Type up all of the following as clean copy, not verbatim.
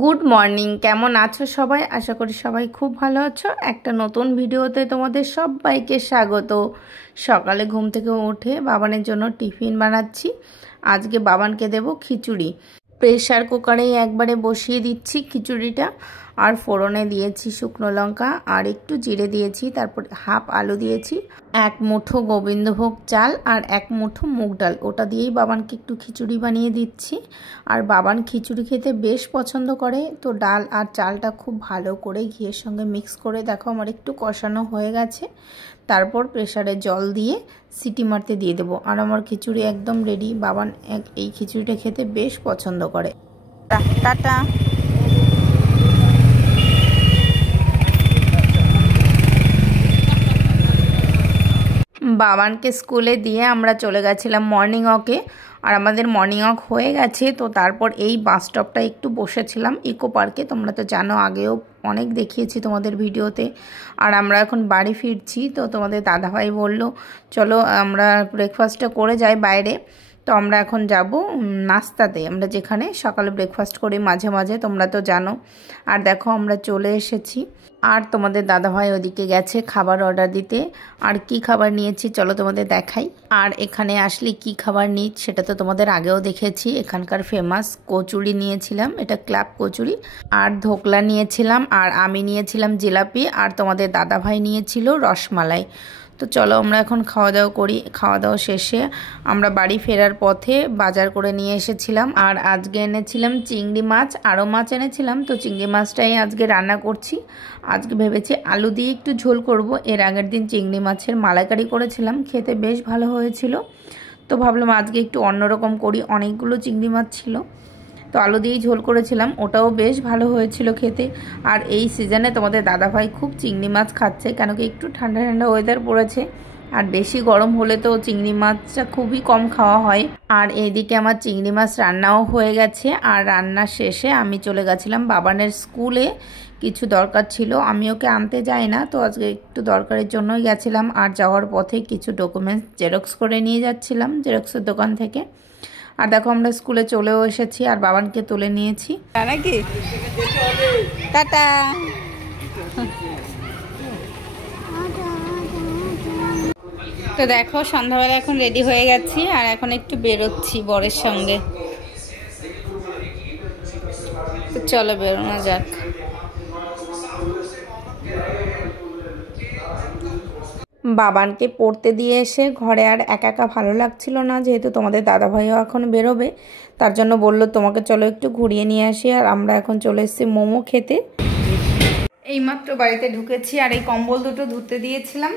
Good morning, কেমন আছো সবাই? আশা করি সবাই খুব ভালো আছো। একটা নতুন ভিডিওতে তোমাদের সবাইকে স্বাগত। সকালে ঘুম থেকে উঠে বাবানের জন্য টিফিন বানাচ্ছি। আজকে বাবানকে দেব খিচুড়ি। প্রেসার কুকারেই একবারে বসিয়ে দিচ্ছি খিচুড়িটা। আর ফোড়নে দিয়েছি শুকনো লঙ্কা আর একটু জিরে দিয়েছি, তারপর হাফ আলু দিয়েছি, এক মুঠো গোবিন্দভোগ চাল আর এক মুঠো মুগ ডাল, ওটা দিয়েই বাবানকে একটু খিচুড়ি বানিয়ে দিচ্ছি। আর বাবান খিচুড়ি খেতে বেশ পছন্দ করে, তো ডাল আর চালটা খুব ভালো করে ঘিয়ের সঙ্গে মিক্স করে দেখো আমার একটু কষানো হয়ে গেছে। তারপর প্রেসারে জল দিয়ে সিটি মারতে দিয়ে দেবো। আর আমার খিচুড়ি একদম রেডি। বাবান এই খিচুড়িটা খেতে বেশ পছন্দ করে। টাটা। বাবানকে স্কুলে দিয়ে আমরা চলে গেছিলাম মর্নিং ওয়াকে। আর আমাদের মর্নিং ওয়াক হয়ে গেছে, তো তারপর এই বাস স্টপটা একটু বসেছিলাম ইকো পার্কে। তোমরা তো জানো, আগেও অনেক দেখিয়েছি তোমাদের ভিডিওতে। আর আমরা এখন বাড়ি ফিরছি, তো তোমাদের দাদাভাই বলল চলো আমরা ব্রেকফাস্টটা করে যাই বাইরে। তো আমরা এখন যাব নাস্তাতে, আমরা যেখানে সকালে ব্রেকফাস্ট করি মাঝে মাঝে, তোমরা তো জানো। আর দেখো আমরা চলে এসেছি। আর তোমাদের দাদাভাই ওদিকে গেছে খাবার অর্ডার দিতে। আর কি খাবার নিয়েছি চলো তোমাদের দেখাই। আর এখানে আসলে কি খাবার নিই সেটা তো তোমাদের আগেও দেখেছি। এখানকার ফেমাস কচুরি নিয়েছিলাম, এটা ক্লাব কচুরি। আর ধোকলা নিয়েছিলাম, আর আমি নিয়েছিলাম জিলাপি, আর তোমাদের দাদাভাই নিয়েছিল রসমালাই। তো চলো আমরা এখন খাওয়া দাওয়া করি। খাওয়া দাওয়া শেষে আমরা বাড়ি ফেরার পথে বাজার করে নিয়ে এসেছিলাম। আর আজকে এনেছিলাম চিংড়ি মাছ, আরও মাছ এনেছিলাম। তো চিংড়ি মাছটাই আজকে রান্না করছি। আজকে ভেবেছি আলু দিয়ে একটু ঝোল করব। এর আগের দিন চিংড়ি মাছের মালাইকারি করেছিলাম, খেতে বেশ ভালো হয়েছিল। তো ভাবলাম আজকে একটু অন্যরকম করি, অনেকগুলো চিংড়ি মাছ ছিল, তো আলু দিয়েই ঝোল করেছিলাম, ওটাও বেশ ভালো হয়েছিল খেতে। আর এই সিজনে তোমাদের দাদাভাই খুব চিংড়ি মাছ খাচ্ছে, কেন কি একটু ঠান্ডা ঠান্ডা ওয়েদার পড়েছে। আর বেশি গরম হলে তো চিংড়ি মাছটা খুবই কম খাওয়া হয়। আর এইদিকে আমার চিংড়ি মাছ রান্নাও হয়ে গেছে। আর রান্নার শেষে আমি চলে গেছিলাম বাবানের স্কুলে, কিছু দরকার ছিল। আমি ওকে আনতে যাই না, তো আজকে একটু দরকারের জন্যই গেছিলাম। আর যাওয়ার পথে কিছু ডকুমেন্টস জেরক্স করে নিয়ে যাচ্ছিলাম জেরক্সের দোকান থেকে। আর দেখো আমরা স্কুলে চলেও এসেছি, আর বাবানকে তুলে নিয়েছি নাকি। টাটা। তো দেখো সন্ধ্যাবেলা এখন রেডি হয়ে গেছি, আর এখন একটু বেরোচ্ছি বরের সঙ্গে। তো চলো বেরোনো যাক। বাবানকে পড়তে দিয়ে এসে ঘরে আর একা একা ভালো লাগছিল না, যেহেতু তোমাদের দাদাভাইও এখন বেরোবে, তার জন্য বললো তোমাকে চলো একটু ঘুরিয়ে নিয়ে আসি। আর আমরা এখন চলে এসেছি মোমো খেতে। এইমাত্র বাড়িতে ঢুকেছি। আর এই কম্বল দুটো ধুতে দিয়েছিলাম,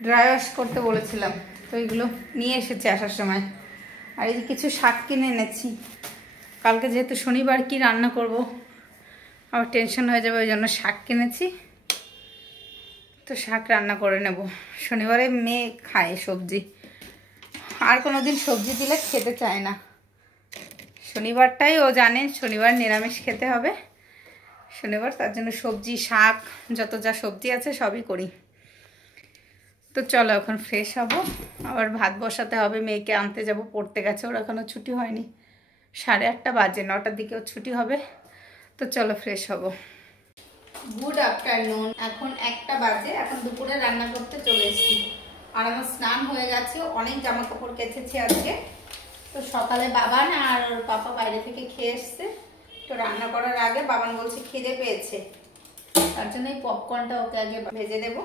ড্রাই ওয়াশ করতে বলেছিলাম, তো এইগুলো নিয়ে এসেছি আসার সময়। আর এই কিছু শাক কিনে এনেছি, কালকে যেহেতু শনিবার কি রান্না করব আবার টেনশন হয়ে যাবে, ওই জন্য শাক কিনেছি। তো শাক রান্না করে নেব। শনিবারে মেয়ে খায় সবজি, আর কোনো দিন সবজি দিলে খেতে চায় না। শনিবারটাই ও জানে শনিবার নিরামিষ খেতে হবে শনিবার, তার জন্য সবজি শাক যত যা সবজি আছে সবই করি। তো চলো এখন ফ্রেশ হব, আবার ভাত বসাতে হবে। মেয়েকে আনতে যাব, পড়তে গেছে, ওর এখনও ছুটি হয়নি। 8:30 বাজে, 9টার দিকে ওর ছুটি হবে। তো চলো ফ্রেশ হব। গুড আফটারনুন, এখন 1টা বাজে। এখন দুপুরে রান্না করতে চলে এসেছি। আর আমার স্নান হয়ে গেছে, অনেক জামা কাপড় কেচেছি আজকে। তো সকালে বাবান আর ওর পাপা বাইরে থেকে খেয়ে এসছে। তো রান্না করার আগে বাবান বলছে খিদে পেয়েছে, তার জন্য এই পপকর্নটা ওকে আগে ভেজে দেব,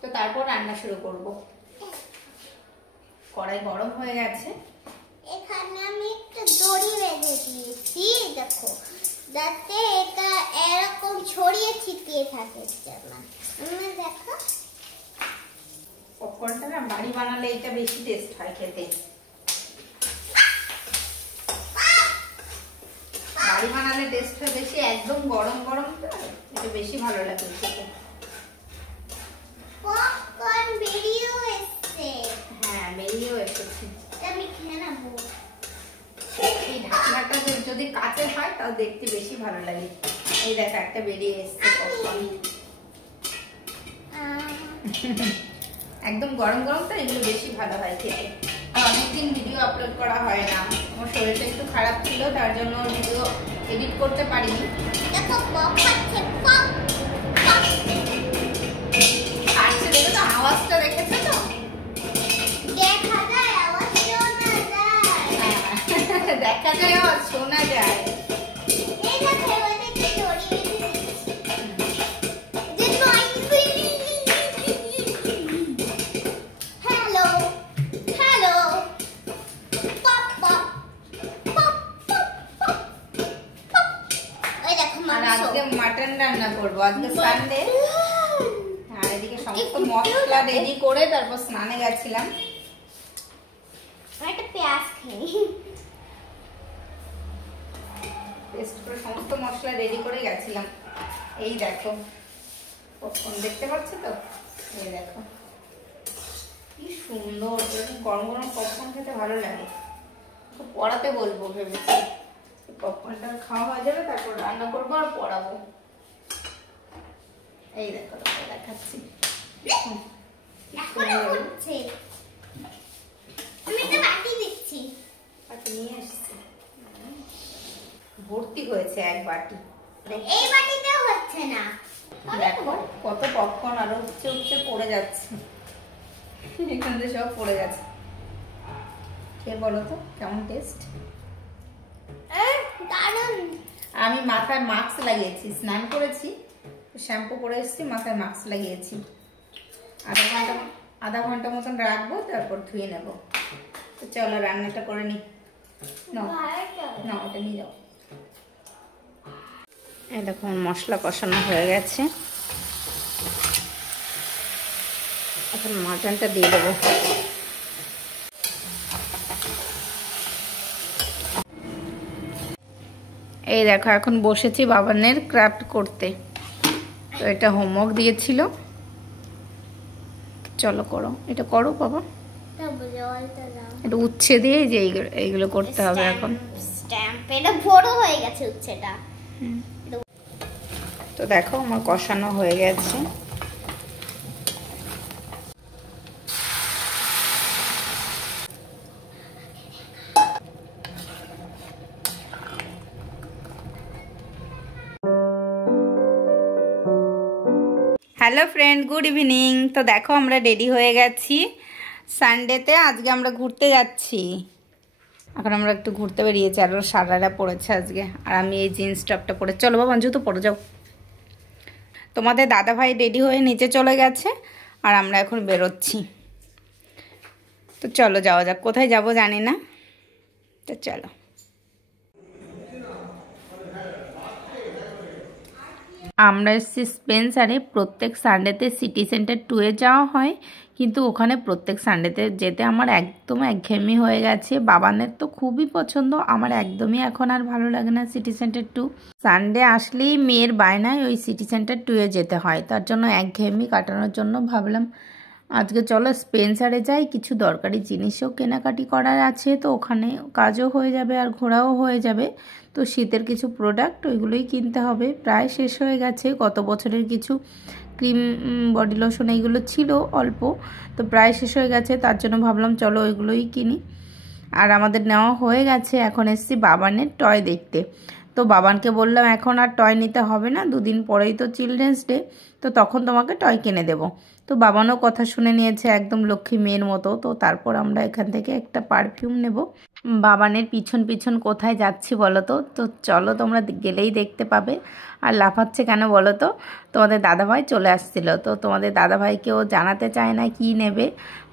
তো তারপর রান্না শুরু করব। কড়াই গরম হয়ে গেছে। এখানে আমি একটা দড়ি বেঁধে দিয়েছি, দেখো, যাতে এটা এরকম ছড়িয়ে ছিটিয়ে থাকে। দেখো পপকর্নটা না বাড়ি বানালে এটা বেশি টেস্ট হয় খেতে। বাড়ি বানালে টেস্ট হয় বেশি, একদম গরম গরম তো এটা বেশি ভালো লাগে খেতে। পপকর্ন বেরিয়েও এসেছে। হ্যাঁ বেরিয়েও এসেছে, আমি খেয়ে নেবো। এই ঢাকনাটা যদি কাঁচের হয় তাও দেখতে বেশি ভালো লাগে। এই দেখো একটা বেরিয়ে এসছে পপকর্ন, একদম গরম গরম তো এগুলো বেশি ভালো হয় খেতে। আর অনেকদিন ভিডিও আপলোড করা হয় না, আমার শরীরটা একটু খারাপ ছিল, তার জন্য ভিডিও এডিট করতে পারিনি। দেখো পপ খাচ্ছে, পপ পপ খাচ্ছে, দেখো তো আওয়াজটা দেখেছো তো? দেখা যায় আওয়াজ শোনা যায়। দেখা যায় আওয়াজ শোনা যায়। এই দেখো ওদিকে দড়ি বেঁধে hello hello pop pop pop pop pop. ওই দেখো আর মাংস। আজকে মাটন রান্না করবো, আজকে সানডে। আর এদিকে সমস্ত মশলা রেডি করে তারপর স্নানে গেছিলাম। একটা পেঁয়াজ খাই। পেস্ট করে সমস্ত মশলা রেডি করে গেছিলাম। এই দেখো পপকর্ন দেখতে পাচ্ছ তো? এই দেখো কি সুন্দর, এরকম গরম গরম পপকর্ন খেতে ভালো লাগে। পড়াতে বলবো ভেবেছি, পপকর্নটা খাওয়া হয়ে যাবে তারপর রান্না করবো আর পড়াবো। এই দেখো দেখাচ্ছি। এখনো হচ্ছে। আমি একটা বাটি দিচ্ছি। বাটি নিয়ে এসেছি, ভর্তি হয়েছে এক বাটি। এই বাটিতেও হচ্ছে না। দেখো কত পপকর্ন আরো উঠছে উঠছে পড়ে যাচ্ছে, এখান থেকে সব পড়ে গেছে। কে বলো তো কেমন টেস্ট? দারুণ। আমি মাথায় মাস্ক লাগিয়েছি, স্নান করেছি, শ্যাম্পু করে এসেছি, মাথায় মাস্ক লাগিয়েছি। আধা ঘন্টা মতন রাখবো, তারপর ধুয়ে নেব। তো চলো রান্নাটা করে নি। না ওটা নিয়ে যাও। এই দেখো মশলা কষানো হয়ে গেছে, এখন মাটনটা দিয়ে দেবো। এই দেখো এখন বসেছি বাবানের ক্রাফট করতে। তো এটা হোমওয়ার্ক দিয়েছিল, চলো করো, এটা করো বাবা। এটা উচ্ছে দিয়ে যে এইগুলো করতে হবে এখন। স্ট্যাম্প এটা বড় হয়ে গেছে উচ্ছেটা। তো দেখো আমার কষানো হয়ে গেছে। Hello friend, good evening. তো দেখো আমরা রেডি হয়ে গেছি সানডেতে, আজকে আমরা ঘুরতে যাচ্ছি। এখন আমরা একটু ঘুরতে বেরিয়েছি, আর সারারা পড়েছে আজকে, আর আমি এই জিন্স টপটা পরে। চলো বাবা জুতো পরে যাও। তোমাদের দাদা ভাই রেডি হয়ে নিচে চলে গেছে, আর আমরা এখন বেরোচ্ছি। তো চলো যাওয়া যাক, কোথায় যাব জানি না, তো চলো। আমরা এসেছি স্পেন্সারে। প্রত্যেক সানডেতে সিটি সেন্টার 2-এ যাওয়া হয়, কিন্তু ওখানে প্রত্যেক সানডেতে যেতে আমার একদম একঘেয়েমি হয়ে গেছে। বাবানের তো খুবই পছন্দ, আমার একদমই এখন আর ভালো লাগে না সিটি সেন্টার 2। সানডে আসলেই মেয়ের বায়নায় ওই সিটি সেন্টার 2-এ যেতে হয়, তার জন্য একঘেয়েমি কাটানোর জন্য ভাবলাম আজকে চলো স্পেন্সারে যাই, কিছু দরকারি জিনিসও কেনাকাটি করার আছে, তো ওখানে কাজও হয়ে যাবে আর ঘোরাও হয়ে যাবে। তো শীতের কিছু প্রোডাক্ট ওইগুলোই কিনতে হবে, প্রায় শেষ হয়ে গেছে। গত বছরের কিছু ক্রিম, বডি লোশন এইগুলো ছিল অল্প, তো প্রায় শেষ হয়ে গেছে, তার জন্য ভাবলাম চলো ওইগুলোই কিনি। আর আমাদের নেওয়া হয়ে গেছে, এখন এসেছি বাবানের টয় দেখতে। তো বাবানকে বললাম এখন আর টয় নিতে হবে না, 2 দিন পরেই তো চিলড্রেন্স ডে, তো তখন তোমাকে টয় কিনে দেবো। তো বাবানও কথা শুনে নিয়েছে একদম লক্ষ্মী মেয়ের মতো। তো তারপর আমরা এখান থেকে একটা পারফিউম নেব। বাবানের পিছন পিছন কোথায় যাচ্ছি বলো তো? তো চলো তোমরা গেলেই দেখতে পাবে। আর লাফাচ্ছে কেন বলো তো? তোমাদের দাদাভাই চলে আসছিল, তো তোমাদের দাদাভাইকেও জানাতে চায় না কি নেবে,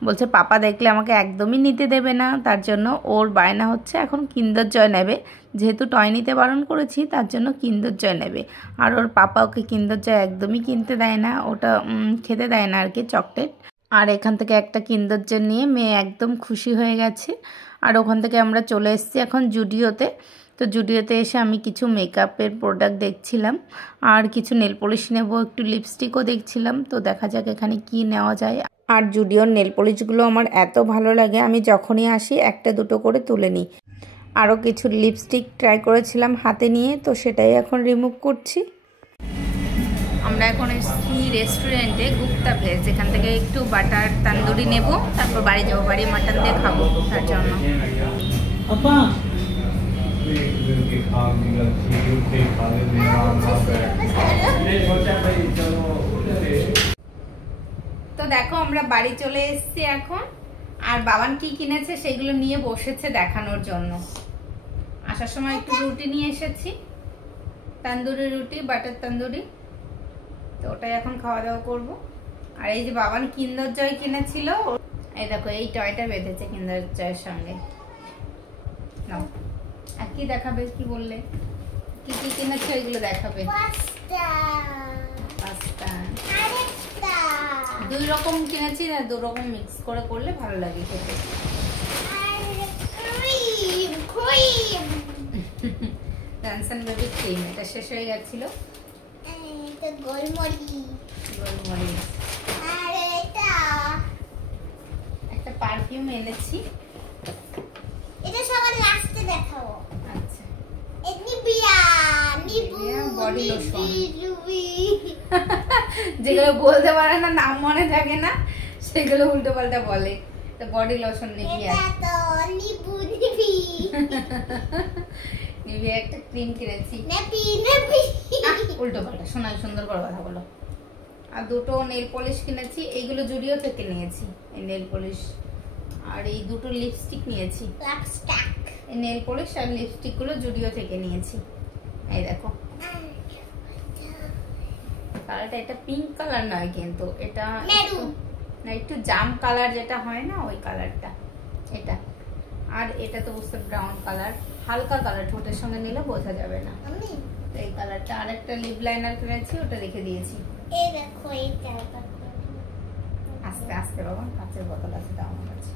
বলছে পাপা দেখলে আমাকে একদমই নিতে দেবে না, তার জন্য ওর বায়না হচ্ছে এখন কিন্ডার জয় নেবে। যেহেতু টয় নিতে বারণ করেছি তার জন্য কিন্ডার জয় নেবে। আর ওর পাপা ওকে কিন্ডার জয় একদমই কিনতে দেয় না, ওটা খেতে দেয় না আর কি, চকলেট। আর এখান থেকে একটা কিন্ডার জয় নিয়ে মেয়ে একদম খুশি হয়ে গেছে। আর ওখান থেকে আমরা চলে এসেছি এখন জুডিওতে। তো জুডিওতে এসে আমি কিছু মেকআপের প্রোডাক্ট দেখছিলাম, আর কিছু নেল পলিশ নেবো, একটু লিপস্টিকও দেখছিলাম। তো দেখা যাক এখানে কি নেওয়া যায়। আর জুডিওর নেল পলিশগুলো আমার এত ভালো লাগে, আমি যখনই আসি 1-2 করে তুলে নিই। আরও কিছু লিপস্টিক ট্রাই করেছিলাম হাতে নিয়ে, তো সেটাই এখন রিমুভ করছি। আমরা এখন এসেছি রেস্টুরেন্টে গুপ্তা ভেজ, এখান থেকে একটু বাটার তান্দুরি নেব, তারপর বাড়ি যাবো, বাড়ি মাটন দিয়ে খাবো, তার জন্য। তো দেখো আমরা বাড়ি চলে এসেছি এখন, আর বাবান কি কিনেছে সেগুলো নিয়ে বসেছে দেখানোর জন্য। আসার সময় একটু রুটি নিয়ে এসেছি, তন্দুরি রুটি, বাটার তন্দুরি, তো ওটাই এখন খাওয়া দাওয়া করবো। আর এই যে বাবান কিন্ডার জয় কিনেছিল, এই দেখো এই টয়টা বেঁধেছে কিন্ডার জয়ের সঙ্গে। নাও, আর কি দেখাবে, কি বললে কি কি কিনেছো এগুলো দেখাবে। পাস্তা দুই রকম কিনেছি, না দু রকম মিক্স করে করলে ভালো লাগে খেতে। জনসন বেবি ক্রিম, এটা শেষ হয়ে গেছিল। গোলমরিচ, একটা পারফিউম এনেছি, এটা সবার লাস্টে দেখাবো। আচ্ছা, বডি লোশন যেগুলো বলতে পারে না, নাম মনে থাকে না, সেগুলো উল্টো পাল্টা বলে। তো বডি লোশন নিভিয়া, নিভিয়া একটা ক্রিম কিনেছি। উল্টো পাল্টা শোনাই, সুন্দর করে কথা বলো। আর দুটো নেল পলিশ কিনেছি, এইগুলো জুডিও থেকে নিয়েছি, এই নেল পলিশ। আর এই দুটো লিপস্টিক নিয়েছি, এই নেল পলিশ আর লিপস্টিক গুলো জুডিও থেকে নিয়েছি। এই দেখো কালারটা, এটা পিঙ্ক কালার নয় কিন্তু, এটা না একটু জাম কালার যেটা হয় না, ওই কালারটা এটা। আর এটা তো বুঝতে ব্রাউন কালার, হালকা কালার, ঠোঁটের সঙ্গে নিলে বোঝা যাবে না এই কালারটা। আর একটা লিপ লাইনার কিনেছি, ওটা রেখে দিয়েছি। আস্তে আস্তে বাবা, কাঁচের বোতল আছে, দাও আমার কাছে।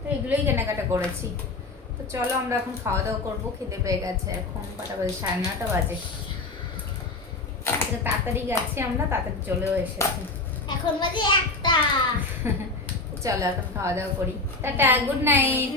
তো এগুলোই কেনাকাটা করেছি। তো চলো আমরা এখন খাওয়া দাওয়া করবো, খিদে পেয়ে গেছে। এখন কটা বাজে? 9:30 বাজে। তাড়াতাড়ি গেছি আমরা, তাড়াতাড়ি চলেও এসেছি। এখন বাজে 1টা। চলো এখন খাওয়া দাওয়া করি। Tata, good night.